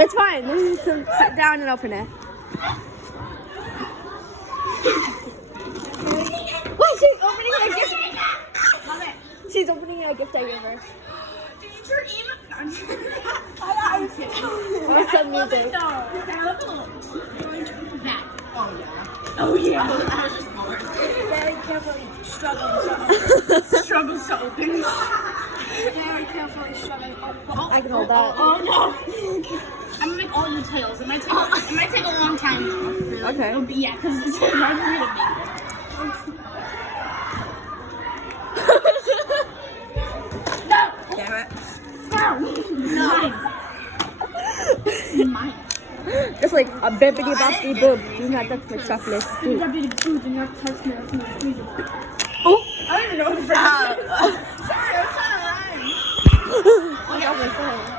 It's fine. Sit down and open it. Wait, she's opening a gift. Love it. She's opening a gift I gave her. It's her email. What's the music? Oh yeah. I was just bored. Very carefully struggling. Struggles to open. Very carefully struggling. I can hold that. Oh no. I'm gonna make all your tails. It might take a long time though. Okay. It'll be, yeah, because it's hard for me to make it. No! Damn it. No! Mine. Just like a bibbity boppity boob. Do not touch my chocolate. You got big food and you're touching it. Oh! I don't even know what the frick. I got my phone.